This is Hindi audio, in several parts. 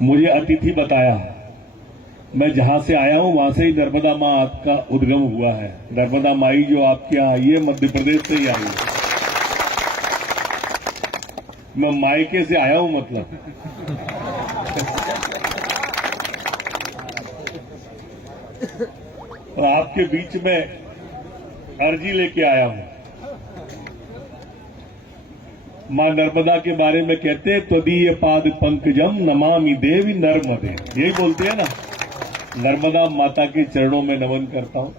मुझे अतिथि बताया, मैं जहां से आया हूं वहां से ही नर्मदा माँ आपका उद्गम हुआ है। नर्मदा माई जो आपके यहाँ आई है मध्य प्रदेश से ही आई है। मैं मायके से आया हूं मतलब। और आपके बीच में अर्जी लेके आया हूं। मां नर्मदा के बारे में कहते हैं त्वदीय पाद पंकजम नमामि देवी नर्मदे, यही बोलते हैं ना। नर्मदा माता के चरणों में नमन करता हूं,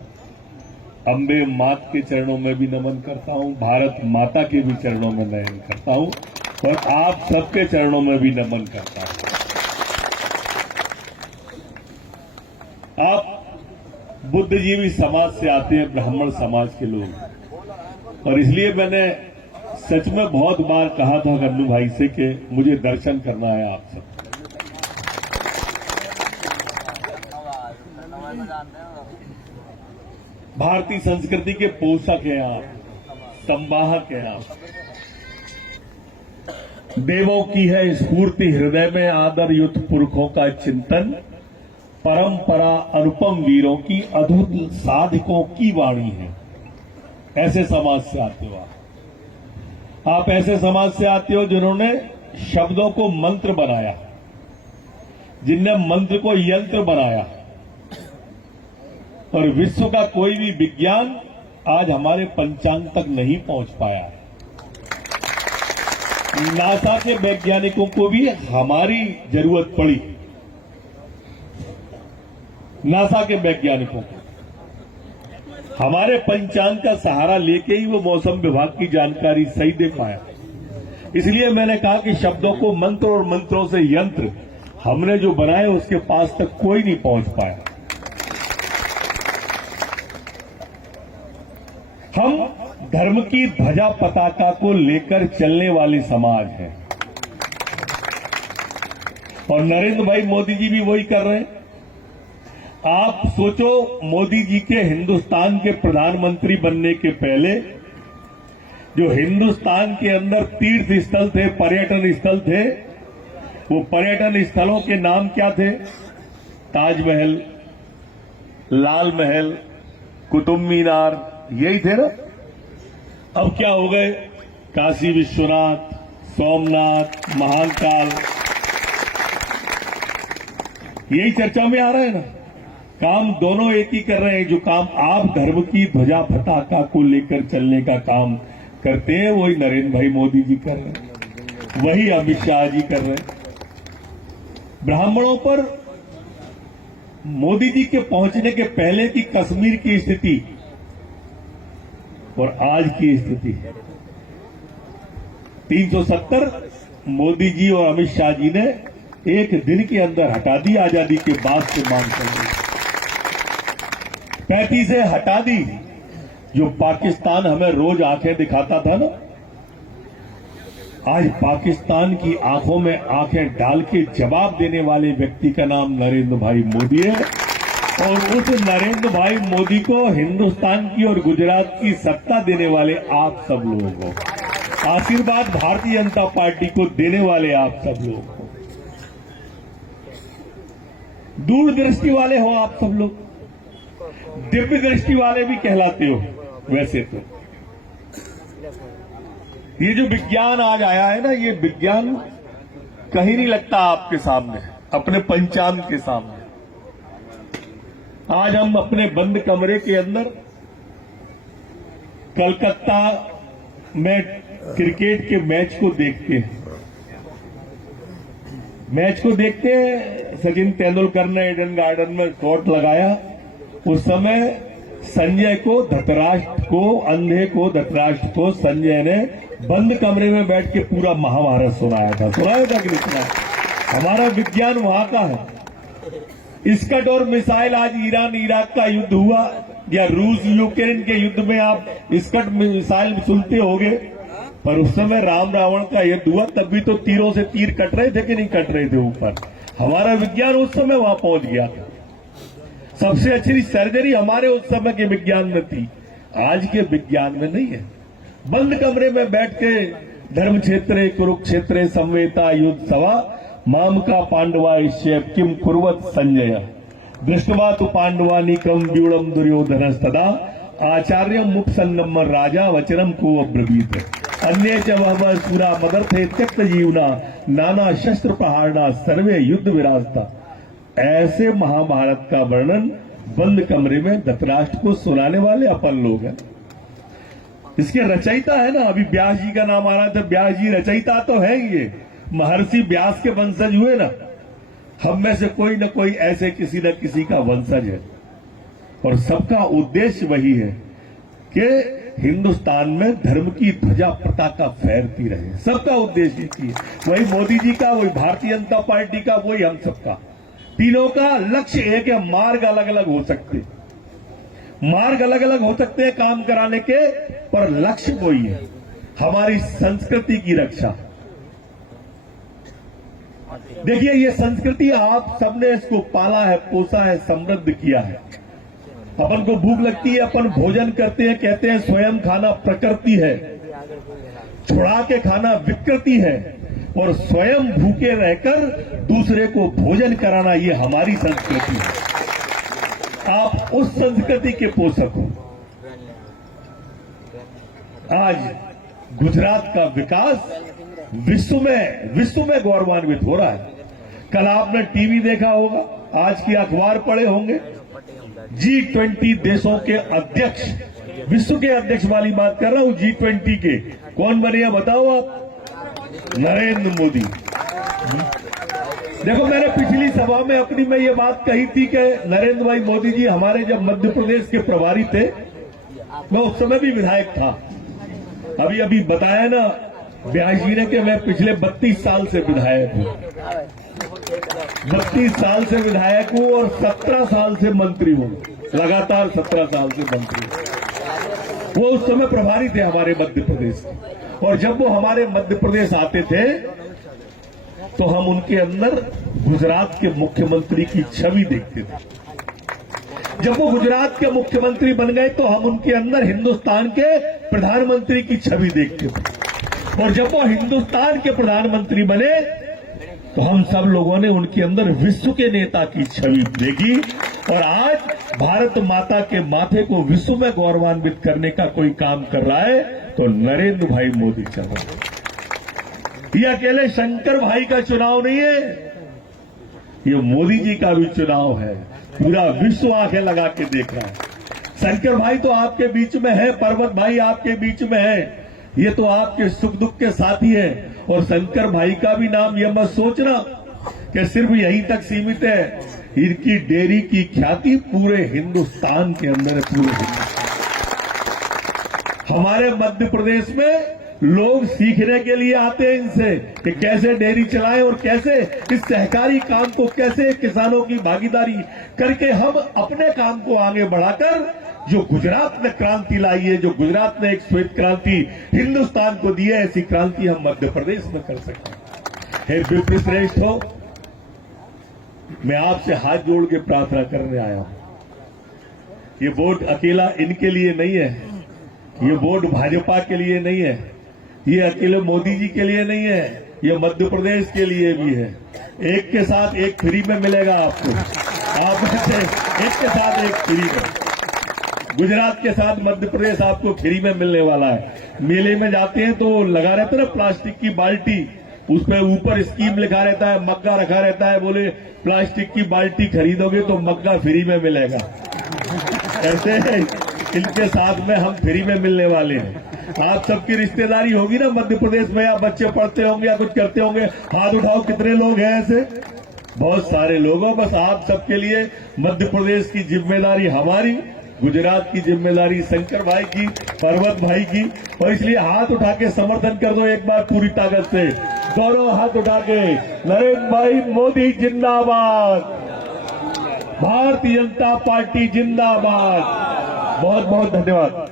अम्बे मात के चरणों में भी नमन करता हूं, भारत माता के भी चरणों में नमन करता हूं और आप सबके चरणों में भी नमन करता हूं। आप बुद्धिजीवी समाज से आते हैं, ब्राह्मण समाज के लोग, और इसलिए मैंने सच में बहुत बार कहा था गन्नू भाई से कि मुझे दर्शन करना है आप सब। भारतीय संस्कृति के पोषक हैं आप, संवाहक हैं आप। देवों की है स्फूर्ति हृदय में, आदर युद्ध पुरखों का चिंतन, परंपरा अनुपम वीरों की, अद्भुत साधकों की वाणी है। ऐसे समाज से आते हो आप ऐसे समाज से आते हो जिन्होंने शब्दों को मंत्र बनाया, जिनने मंत्र को यंत्र बनाया, और विश्व का कोई भी विज्ञान आज हमारे पंचांग तक नहीं पहुंच पाया है। नासा के वैज्ञानिकों को भी हमारी जरूरत पड़ी, नासा के वैज्ञानिकों को हमारे पंचांग का सहारा लेके ही वो मौसम विभाग की जानकारी सही दे पाया। इसलिए मैंने कहा कि शब्दों को मंत्र और मंत्रों से यंत्र हमने जो बनाए उसके पास तक कोई नहीं पहुंच पाया। हम धर्म की ध्वजा पताका को लेकर चलने वाले समाज हैं, और नरेंद्र भाई मोदी जी भी वही कर रहे हैं। आप सोचो, मोदी जी के हिंदुस्तान के प्रधानमंत्री बनने के पहले जो हिंदुस्तान के अंदर तीर्थ स्थल थे, पर्यटन स्थल थे, वो पर्यटन स्थलों के नाम क्या थे? ताजमहल, लाल महल, कुतुब मीनार, यही थे ना। अब क्या हो गए? काशी विश्वनाथ, सोमनाथ, महाकाल, यही चर्चा में आ रहा है ना। काम दोनों एक ही कर रहे हैं। जो काम आप धर्म की ध्वजा पताका को लेकर चलने का काम करते हैं वही नरेंद्र भाई मोदी जी कर रहे हैं, वही अमित शाह जी कर रहे हैं। ब्राह्मणों पर मोदी जी के पहुंचने के पहले की कश्मीर की स्थिति और आज की स्थिति, 370 मोदी जी और अमित शाह जी ने एक दिन के अंदर हटा दी, आजादी के बाद से मांग कर दी। 35 से हटा दी। जो पाकिस्तान हमें रोज आंखें दिखाता था ना, आज पाकिस्तान की आंखों में आंखें डाल के जवाब देने वाले व्यक्ति का नाम नरेंद्र भाई मोदी है। और उस नरेंद्र भाई मोदी को हिंदुस्तान की और गुजरात की सत्ता देने वाले आप सब लोग हो, आशीर्वाद भारतीय जनता पार्टी को देने वाले आप सब लोग हो, दूरदृष्टि वाले हो आप सब लोग, दिव्य दृष्टि वाले भी कहलाते हो। वैसे तो ये जो विज्ञान आज आया है ना, ये विज्ञान कहीं नहीं लगता आपके सामने, अपने पंचांग के सामने। आज हम अपने बंद कमरे के अंदर कलकत्ता में क्रिकेट के मैच को देखते हैं। सचिन तेंदुलकर ने ईडन गार्डन में शॉट लगाया, उस समय संजय को धृतराष्ट्र को, अंधे को धृतराष्ट्र को संजय ने बंद कमरे में बैठ के पूरा महाभारत सुनाया था कि नहीं सुनाया? हमारा विज्ञान वहां का है। स्कट और मिसाइल, आज ईरान इराक का युद्ध हुआ या रूस यूक्रेन के युद्ध में आप स्कट मिसाइल सुनते होंगे, पर उस समय राम रावण का युद्ध हुआ, तब भी तो तीरों से तीर कट रहे थे कि नहीं कट रहे थे ऊपर। हमारा विज्ञान उस समय वहां पहुंच गया था। सबसे अच्छी सर्जरी हमारे उस समय के विज्ञान में थी, आज के विज्ञान में नहीं है। बंद कमरे में बैठ के धर्म क्षेत्र, कुरुक्षेत्र, संवेता, युद्ध सभा, मामका पांडवाइश्य किम कुर्वत संजय दृष्टवा तु पांडवानीकम व्यूढ़म दुर्योधनस्तदा आचार्यम मुपसन्नम राजा वचनम को अब्रवीत अन्य च वह सूरा मदर्थे त्यक्त जीवना नाना शस्त्र प्रहारना सर्वे युद्ध विराजता। ऐसे महाभारत का वर्णन बंद कमरे में धृतराष्ट्र को सुनाने वाले अपन लोग हैं। इसके रचयिता है ना, अभी व्यास जी का नाम आ रहा था, व्यास जी रचयिता तो है ये, महर्षि व्यास के वंशज हुए ना। हम में से कोई न कोई ऐसे किसी न किसी का वंशज है और सबका उद्देश्य वही है कि हिंदुस्तान में धर्म की ध्वजा पताका फहरती रहे। सबका उद्देश्य ही है, वही मोदी जी का, वही भारतीय जनता पार्टी का, वही हम सबका। तीनों का लक्ष्य एक है, मार्ग अलग अलग हो सकते, मार्ग अलग अलग हो सकते हैं काम कराने के, पर लक्ष्य वही है, हमारी संस्कृति की रक्षा। देखिए ये संस्कृति आप सबने इसको पाला है, पोसा है, समृद्ध किया है। अपन को भूख लगती है, अपन भोजन करते हैं, कहते हैं स्वयं खाना प्रकृति है, छुड़ा के खाना विकृति है, और स्वयं भूखे रहकर दूसरे को भोजन कराना ये हमारी संस्कृति है। आप उस संस्कृति के पोषक हो। आज गुजरात का विकास विश्व में गौरवान्वित हो रहा है। कल आपने टीवी देखा होगा, आज की अखबार पढ़े होंगे, G20 देशों के अध्यक्ष, विश्व के अध्यक्ष वाली बात कर रहा हूं, G20 के कौन बने हैं बताओ आप? नरेंद्र मोदी। देखो मैंने पिछली सभा में अपनी में ये बात कही थी कि नरेंद्र भाई मोदी जी हमारे जब मध्य प्रदेश के प्रभारी थे, मैं उस समय भी विधायक था। अभी बताया ना व्यास जी ने कि मैं पिछले 32 साल से विधायक हूं, 32 साल से विधायक हूं और 17 साल से मंत्री हूं, लगातार 17 साल से मंत्री हूं। वो उस समय प्रभारी थे हमारे मध्य प्रदेश के, और जब वो हमारे मध्य प्रदेश आते थे तो हम उनके अंदर गुजरात के मुख्यमंत्री की छवि देखते थे। जब वो गुजरात के मुख्यमंत्री बन गए तो हम उनके अंदर हिंदुस्तान के प्रधानमंत्री की छवि देखते थे, और जब वो हिंदुस्तान के प्रधानमंत्री बने तो हम सब लोगों ने उनके अंदर विश्व के नेता की छवि देखी। और आज भारत माता के माथे को विश्व में गौरवान्वित करने का कोई काम कर रहा है तो नरेंद्र भाई मोदी चल रहे हैं। ये अकेले शंकर भाई का चुनाव नहीं है, ये मोदी जी का भी चुनाव है। पूरा विश्व आंखें लगा के देख रहा है। शंकर भाई तो आपके बीच में है, पर्वत भाई आपके बीच में है, ये तो आपके सुख दुख के साथी है। और शंकर भाई का भी नाम ये मत सोचना कि सिर्फ यहीं तक सीमित है, इनकी डेयरी की ख्याति पूरे हिंदुस्तान के अंदर है, पूरे हिंदुस्तान। हमारे मध्य प्रदेश में लोग सीखने के लिए आते हैं इनसे कि कैसे डेयरी चलाएं और कैसे इस सहकारी काम को, कैसे किसानों की भागीदारी करके हम अपने काम को आगे बढ़ाकर जो गुजरात ने क्रांति लाई है, जो गुजरात ने एक श्वेत क्रांति हिंदुस्तान को दी है, ऐसी क्रांति हम मध्य प्रदेश में कर सकते हैं। हे विप्र श्रेष्ठ हो, मैं आपसे हाथ जोड़ के प्रार्थना करने आया हूं। ये वोट अकेला इनके लिए नहीं है, ये वोट भाजपा के लिए नहीं है, ये अकेले मोदी जी के लिए नहीं है, ये मध्य प्रदेश के लिए भी है। एक के साथ एक फ्री में मिलेगा आपको, आप एक के साथ एक फ्री में। गुजरात के साथ मध्य प्रदेश आपको फ्री में मिलने वाला है। मेले में जाते हैं तो लगा रहता है ना प्लास्टिक की बाल्टी, उस पर ऊपर स्कीम लिखा रहता है, मग्गा रखा रहता है, बोले प्लास्टिक की बाल्टी खरीदोगे तो मग्गा फ्री में मिलेगा। ऐसे इनके साथ में हम फ्री में मिलने वाले हैं। आप सबकी रिश्तेदारी होगी ना मध्य प्रदेश में, या बच्चे पढ़ते होंगे या कुछ करते होंगे, हाथ उठाओ कितने लोग हैं ऐसे? बहुत सारे लोगों। बस आप सबके लिए मध्य प्रदेश की जिम्मेदारी हमारी, गुजरात की जिम्मेदारी शंकर भाई की, पर्वत भाई की, और इसलिए हाथ उठा के समर्थन कर दो एक बार पूरी ताकत से, दोनों हाथ उठा के। नरेंद्र भाई मोदी जिंदाबाद, भारतीय जनता पार्टी जिंदाबाद। बहुत बहुत धन्यवाद।